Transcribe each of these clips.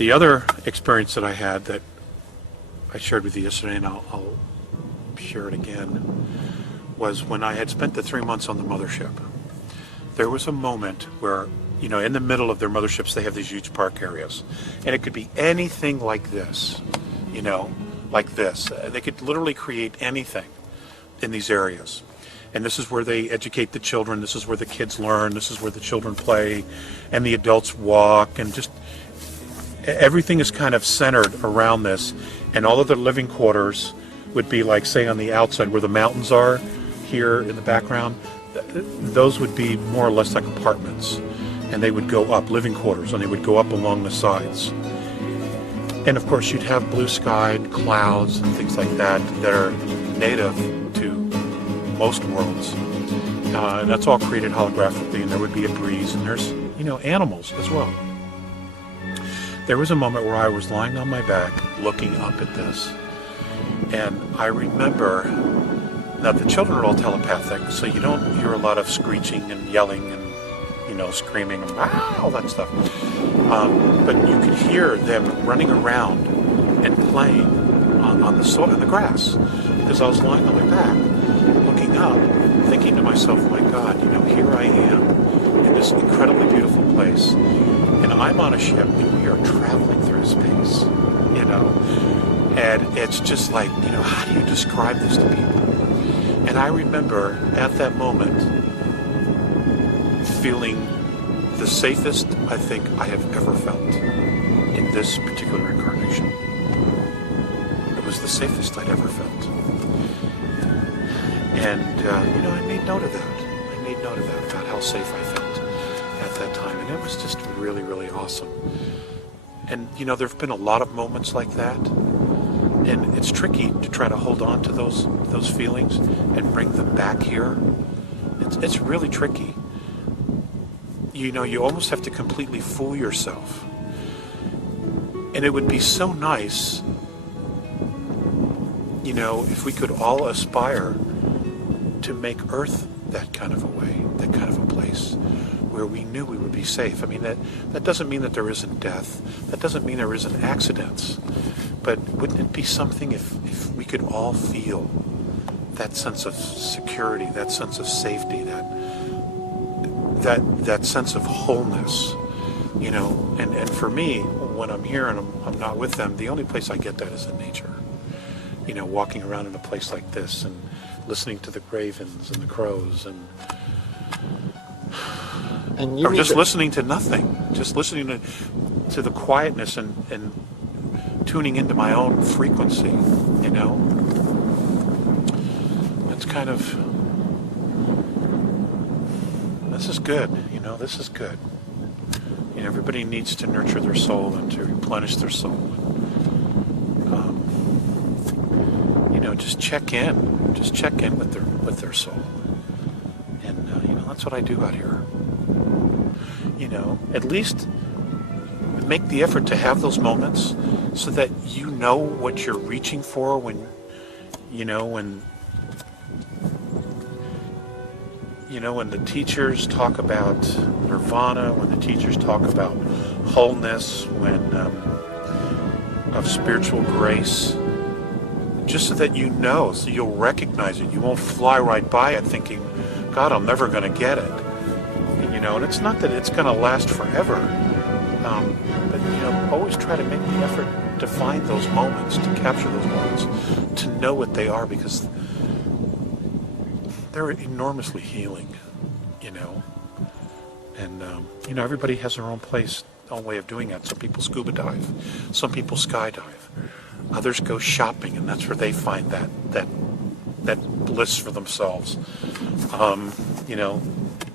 The other experience that I had that I shared with you yesterday, and I'll share it again, was when I had spent the 3 months on the mothership. There was a moment where, in the middle of their motherships, they have these huge park areas. And it could be anything like this, like this. They could literally create anything in these areas. And this is where they educate the children. This is where the kids learn. This is where the children play. And the adults walk. And just everything is kind of centered around this. And all of the living quarters would be like, say, on the outside where the mountains are here in the background. Those would be more or less like apartments. And they would go up, living quarters, and they would go up along the sides. And of course you'd have blue sky and clouds and things like that are native to most worlds. And that's all created holographically, and there would be a breeze, and there's, animals as well. There was a moment where I was lying on my back looking up at this, and I remember, now the children are all telepathic, so you don't hear a lot of screeching and yelling and screaming and all that stuff. But you could hear them running around and playing on the soil, on the grass, because I was lying on my back, looking up, thinking to myself, my God, here I am in this incredibly beautiful place, and I'm on a ship, and we are traveling through space, and it's just like, how do you describe this to people? And I remember at that moment feeling the safest I think I have ever felt in this particular incarnation. It was the safest I'd ever felt. And, I made note of that. I made note of that, about how safe I felt at that time. And it was just really, really awesome. And, there have been a lot of moments like that. And it's tricky to try to hold on to those feelings and bring them back here. It's really tricky. You almost have to completely fool yourself. And it would be so nice, if we could all aspire to make Earth that kind of a way, that kind of a place where we knew we would be safe. I mean, that doesn't mean that there isn't death. That doesn't mean there isn't accidents. But wouldn't it be something if we could all feel that sense of security, that sense of safety, that sense of wholeness, and for me, when I'm here and I'm not with them, the only place I get that is in nature. Walking around in a place like this and listening to the ravens and the crows or just listening to nothing, just listening to the quietness and tuning into my own frequency, It's kind of, this is good, this is good. Everybody needs to nurture their soul and to replenish their soul. Just check in with their soul. And, that's what I do out here. At least make the effort to have those moments so that you know what you're reaching for when the teachers talk about nirvana, when the teachers talk about wholeness, of spiritual grace, just so that so you'll recognize it. You won't fly right by it thinking, God, I'm never going to get it. And it's not that it's going to last forever, but always try to make the effort to find those moments, to capture those moments, to know what they are, because they're enormously healing, And, everybody has their own way of doing that. Some people scuba dive. Some people skydive. Others go shopping, and that's where they find that bliss for themselves.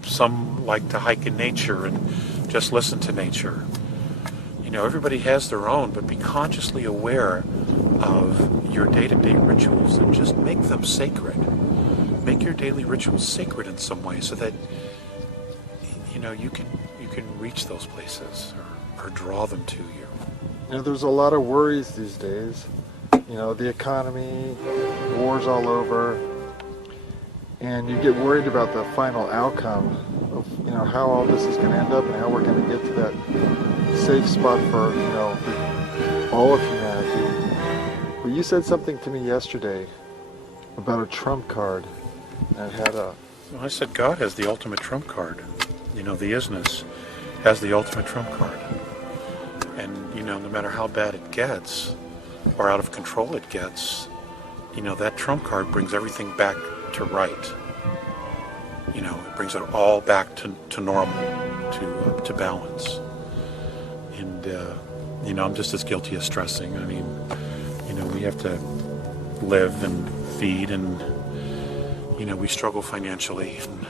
Some like to hike in nature and just listen to nature. Everybody has their own, but be consciously aware of your day-to-day rituals and just make them sacred. Make your daily rituals sacred in some way so that you can reach those places or draw them to you. There's a lot of worries these days. The economy, wars all over, and you get worried about the final outcome of how all this is going to end up and how we're going to get to that safe spot for all of humanity. But you said something to me yesterday about a trump card, and it had a... Well, I said God has the ultimate trump card. You know, the isness has the ultimate trump card. And, you know, no matter how bad it gets, or out of control it gets, you know, that trump card brings everything back to right. You know, it brings it all back to normal, to balance. And, you know, I'm just as guilty as stressing. I mean, you know, we have to live and feed, and, you know, we struggle financially, and,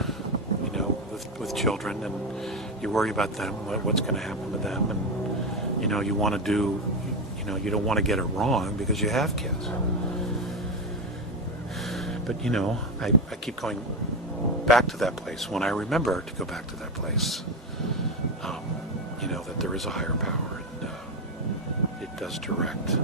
you know, with children, and you worry about them, what's going to happen to them, and, you know, you want to do, you know, you don't want to get it wrong because you have kids. But, you know, I keep going back to that place when I remember to go back to that place. You know, that there is a higher power, and it does direct.